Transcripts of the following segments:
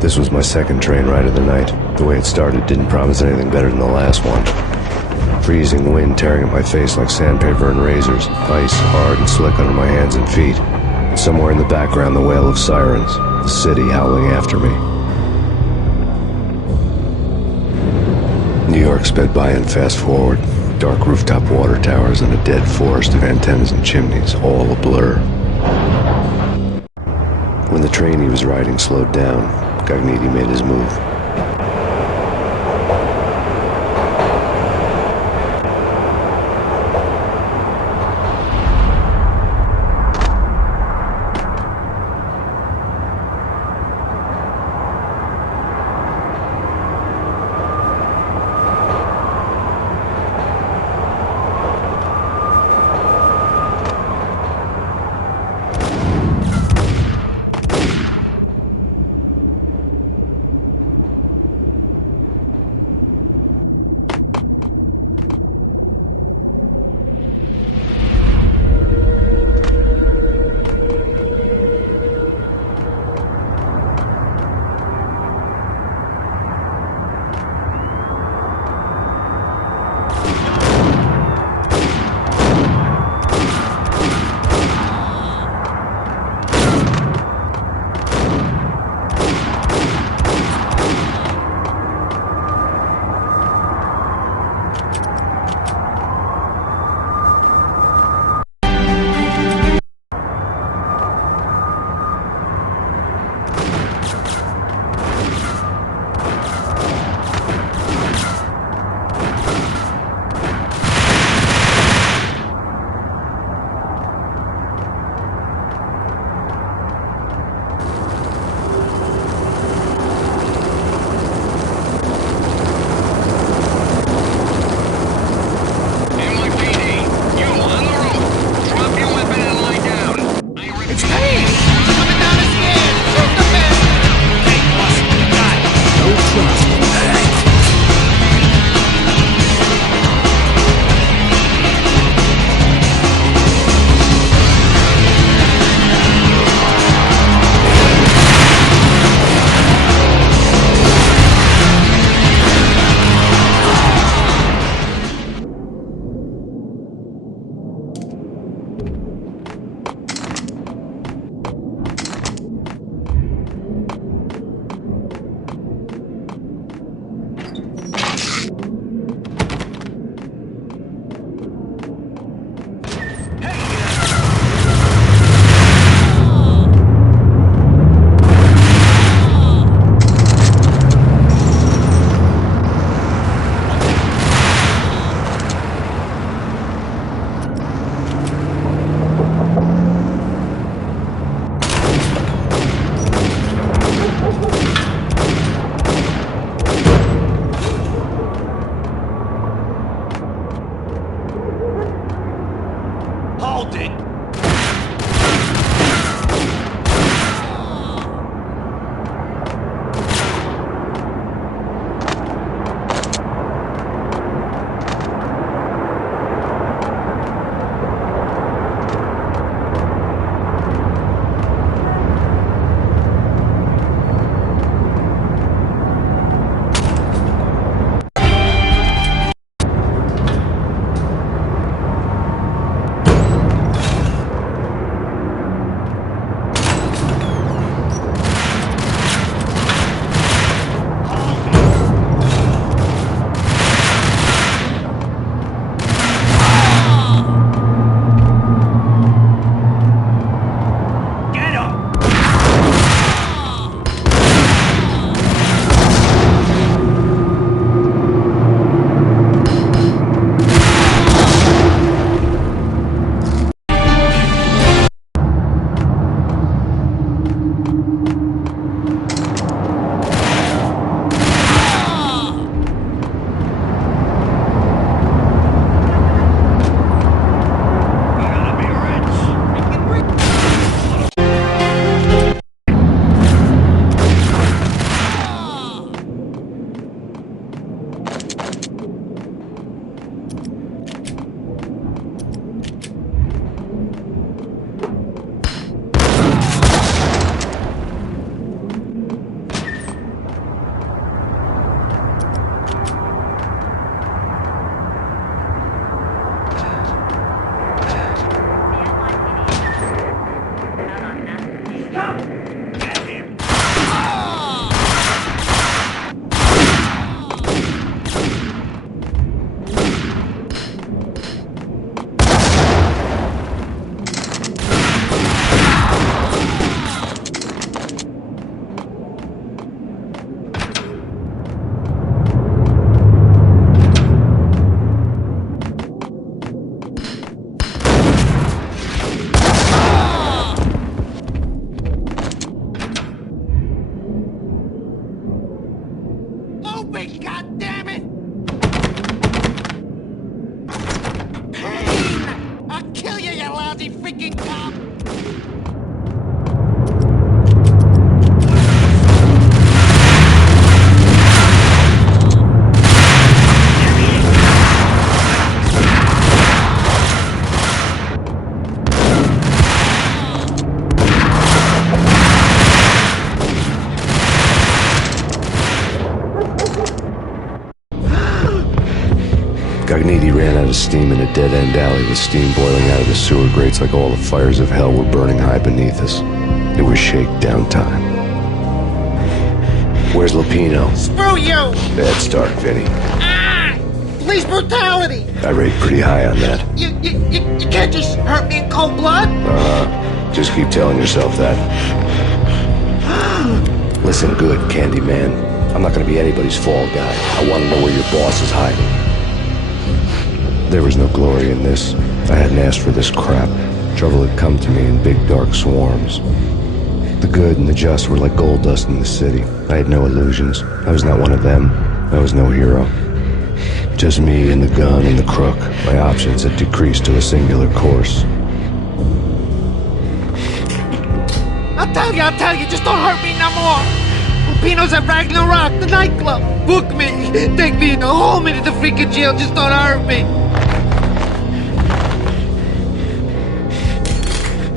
This was my second train ride of the night. The way it started didn't promise anything better than the last one. Freezing wind tearing at my face like sandpaper and razors, ice hard and slick under my hands and feet. And somewhere in the background, the wail of sirens, the city howling after me. New York sped by in fast forward. Dark rooftop water towers and a dead forest of antennas and chimneys, all a blur. When the train he was riding slowed down, Gagniti made his move. fucking cop! Gagniti ran out of steam in a dead-end alley with steam boiling out of the sewer grates like all the fires of hell were burning high beneath us. It was shakedown time. Where's Lupino? Screw you! Bad start, Vinny. Ah! Police brutality! I rate pretty high on that. You can't just hurt me in cold blood? Just keep telling yourself that. Listen good, Candyman. I'm not gonna be anybody's fall guy. I wanna know where your boss is hiding. There was no glory in this. I hadn't asked for this crap. Trouble had come to me in big dark swarms. The good and the just were like gold dust in the city. I had no illusions. I was not one of them. I was no hero. Just me and the gun and the crook. My options had decreased to a singular course. I'll tell you, just don't hurt me no more! Lupino's at Ragnarok, the nightclub! Book me! Take me in, hold me to the freaking jail, just don't hurt me!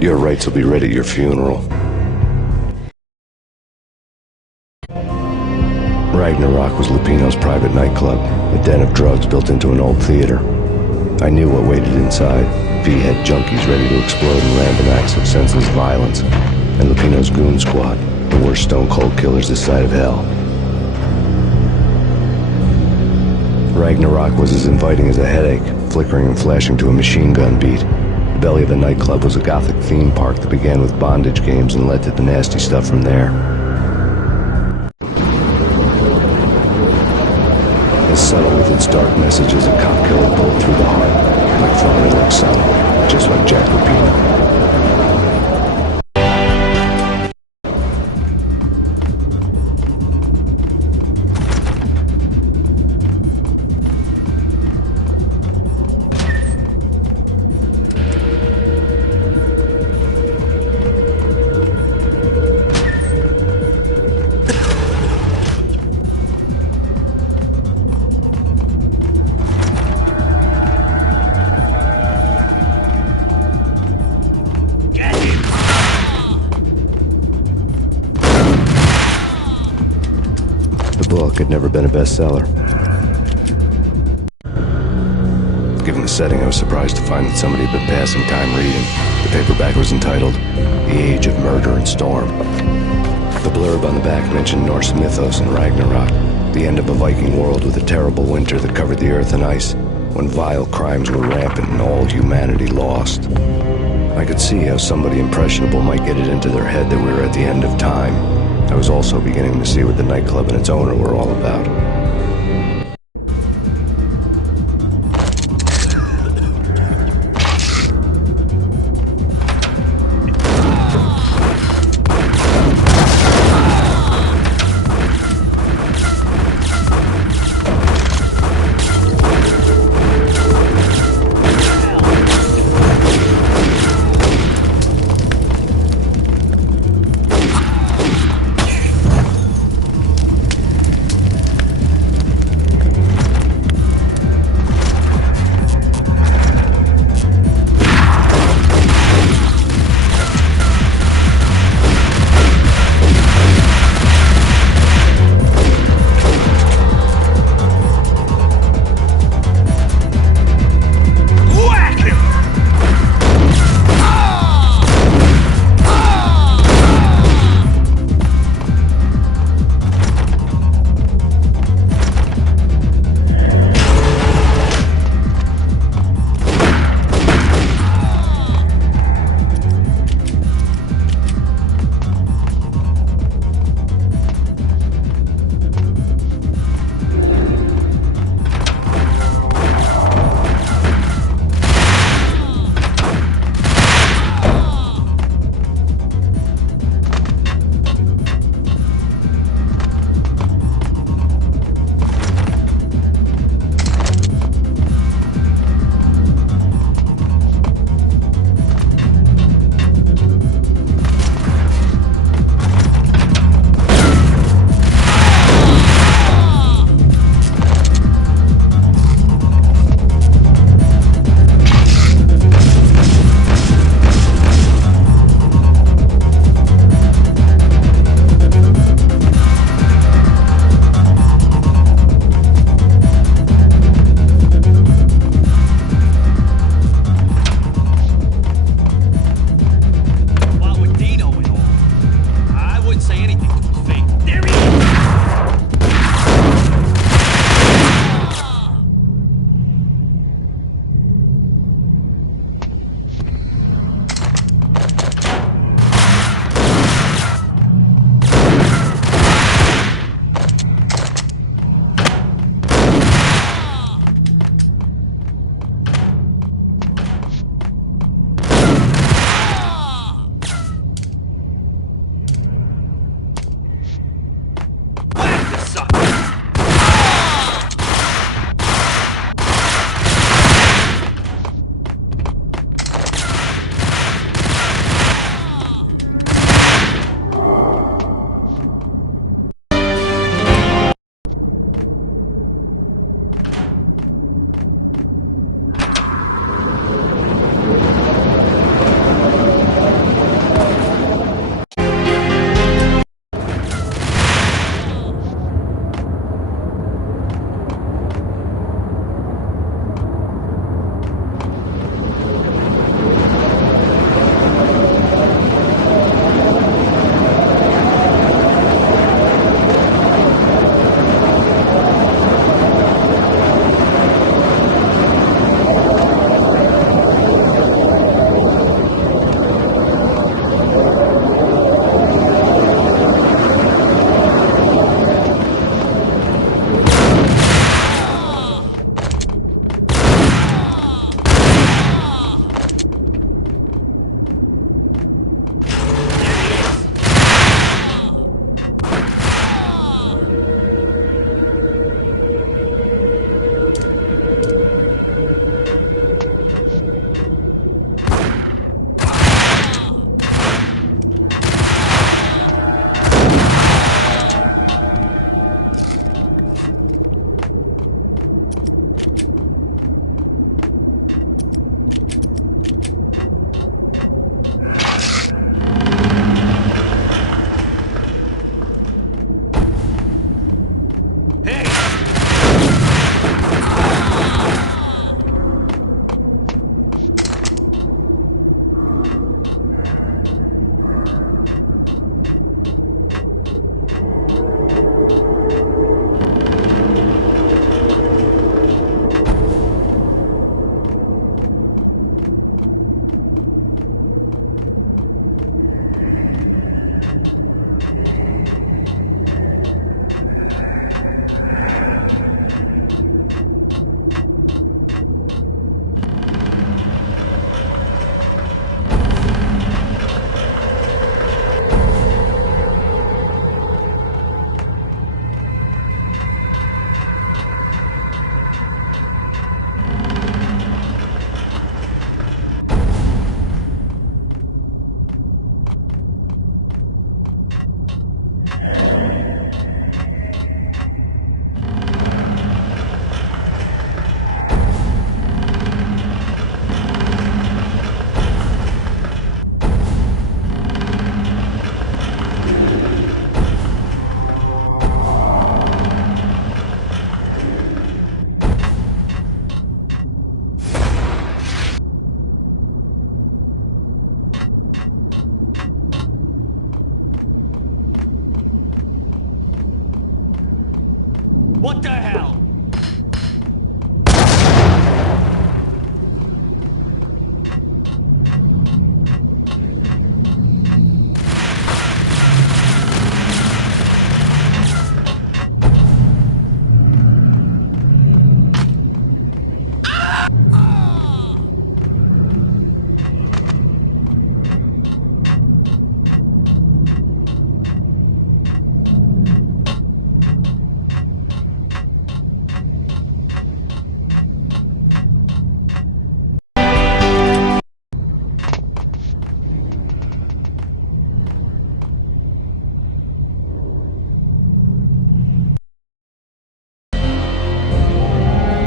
Your rights will be read at your funeral. Ragnarok was Lupino's private nightclub, a den of drugs built into an old theater. I knew what waited inside. V-head junkies ready to explode in random acts of senseless violence. And Lupino's goon squad, the worst stone-cold killers this side of hell. Ragnarok was as inviting as a headache, flickering and flashing to a machine gun beat. The belly of the nightclub was a gothic theme park that began with bondage games and led to the nasty stuff from there. As subtle with its dark message as a cop killer bullet through the heart, like father, like son, just like Jack Lupino. The book had never been a bestseller. Given the setting, I was surprised to find that somebody had been passing time reading. The paperback was entitled The Age of Murder and Storm. The blurb on the back mentioned Norse mythos and Ragnarok, the end of a Viking world with a terrible winter that covered the earth in ice, when vile crimes were rampant and all humanity lost. I could see how somebody impressionable might get it into their head that we were at the end of time. I was also beginning to see what the nightclub and its owner were all about. What the hell?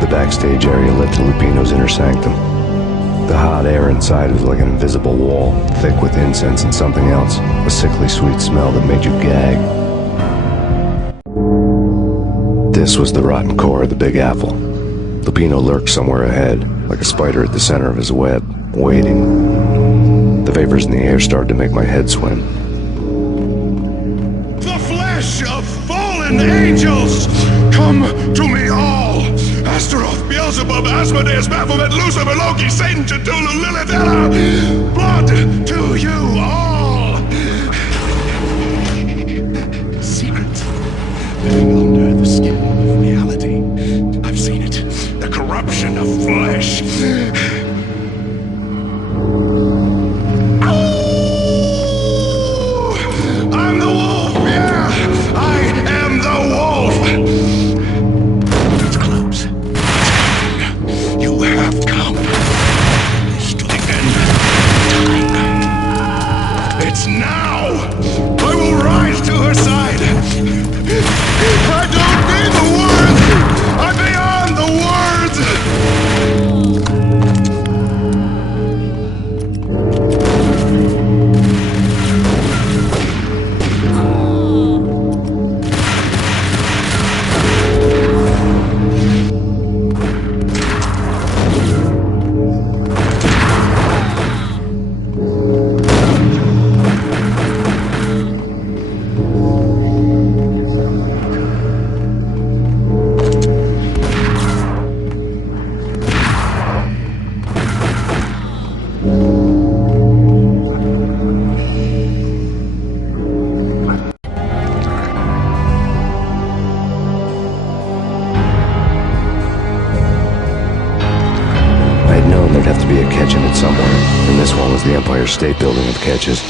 The backstage area led to Lupino's inner sanctum. The hot air inside was like an invisible wall, thick with incense and something else, a sickly sweet smell that made you gag. This was the rotten core of the Big Apple. Lupino lurked somewhere ahead, like a spider at the center of his web, waiting. The vapors in the air started to make my head swim. The flesh of fallen angels! Come to me all! Astaroth, Beelzebub, Asmodeus, Baphomet, Lucifer, Loki, Satan, Cthulhu, Lilith, Ella! Blood to you all! Secret. Living under the skin of reality. I've seen it. The corruption of flesh. I'm the wolf, yeah! I am the wolf! It's close. You have come. It's to the end of time. It's now! I will rise to her side! I don't need the words! I'm beyond the words! There'd have to be a catch in it somewhere, and this one was the Empire State Building of catches.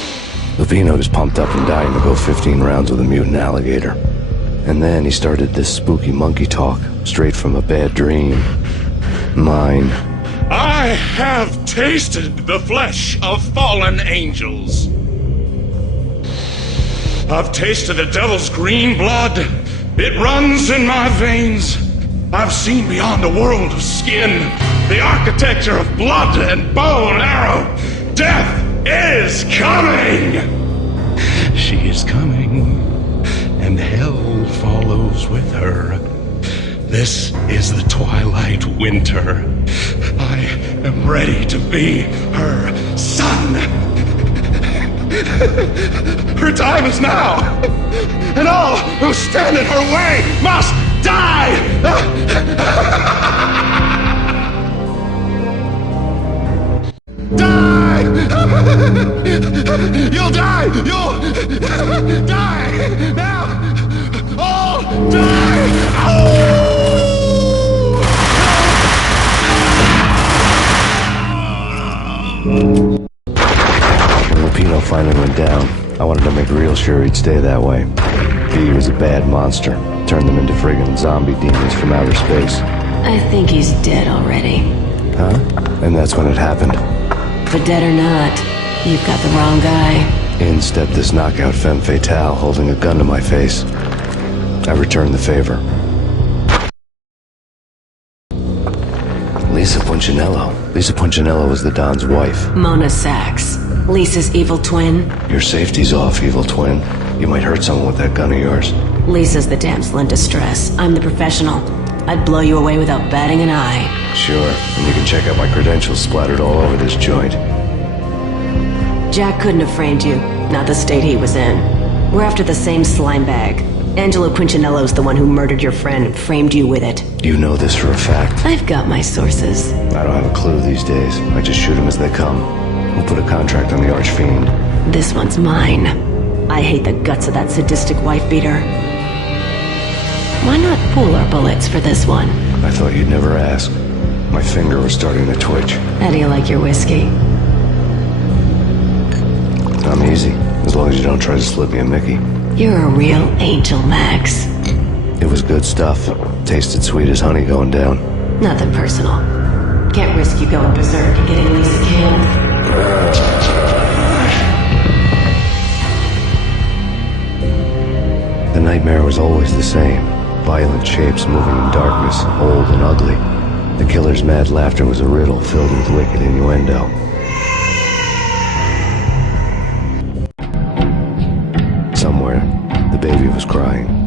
Lupino was pumped up and dying to go 15 rounds with a mutant alligator. And then he started this spooky monkey talk, straight from a bad dream. Mine. I have tasted the flesh of fallen angels. I've tasted the devil's green blood. It runs in my veins. I've seen beyond a world of skin, the architecture of blood and bow and arrow. Death is coming! She is coming, and hell follows with her. This is the twilight winter. I am ready to be her son. Her time is now, and all who stand in her way must die! Die! You'll die! You'll die! Now! All die! When Lupino finally went down, I wanted to make real sure he'd stay that way. V was a bad monster. Turned them into friggin' zombie demons from outer space. I think he's dead already. Huh? And that's when it happened. But dead or not, you've got the wrong guy. In stepped this knockout femme fatale holding a gun to my face. I returned the favor. Lisa Punchinello. Lisa Punchinello was the Don's wife. Mona Sachs. Lisa's evil twin. Your safety's off, evil twin. You might hurt someone with that gun of yours. Lisa's the damsel in distress. I'm the professional. I'd blow you away without batting an eye. Sure, and you can check out my credentials splattered all over this joint. Jack couldn't have framed you. Not the state he was in. We're after the same slime bag. Angelo Quincinello's the one who murdered your friend and framed you with it. You know this for a fact. I've got my sources. I don't have a clue these days. I just shoot them as they come. We'll put a contract on the Archfiend. This one's mine. I hate the guts of that sadistic wife-beater. Why not pool our bullets for this one? I thought you'd never ask. My finger was starting to twitch. How do you like your whiskey? I'm easy, as long as you don't try to slip me a Mickey. You're a real angel, Max. It was good stuff. Tasted sweet as honey going down. Nothing personal. Can't risk you going berserk and getting Lisa killed. The nightmare was always the same. Violent shapes moving in darkness, old and ugly. The killer's mad laughter was a riddle filled with wicked innuendo. Somewhere, the baby was crying.